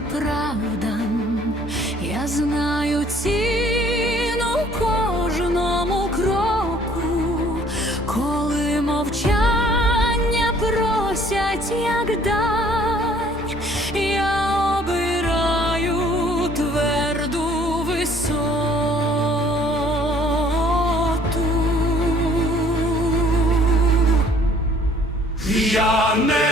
треба ваших. Я знаю ціну кожному кроку, коли мовчання просять як дань, я обираю тверду висоту. Я не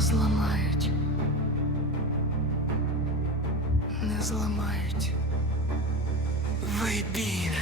Його зламають, не зламають вибір.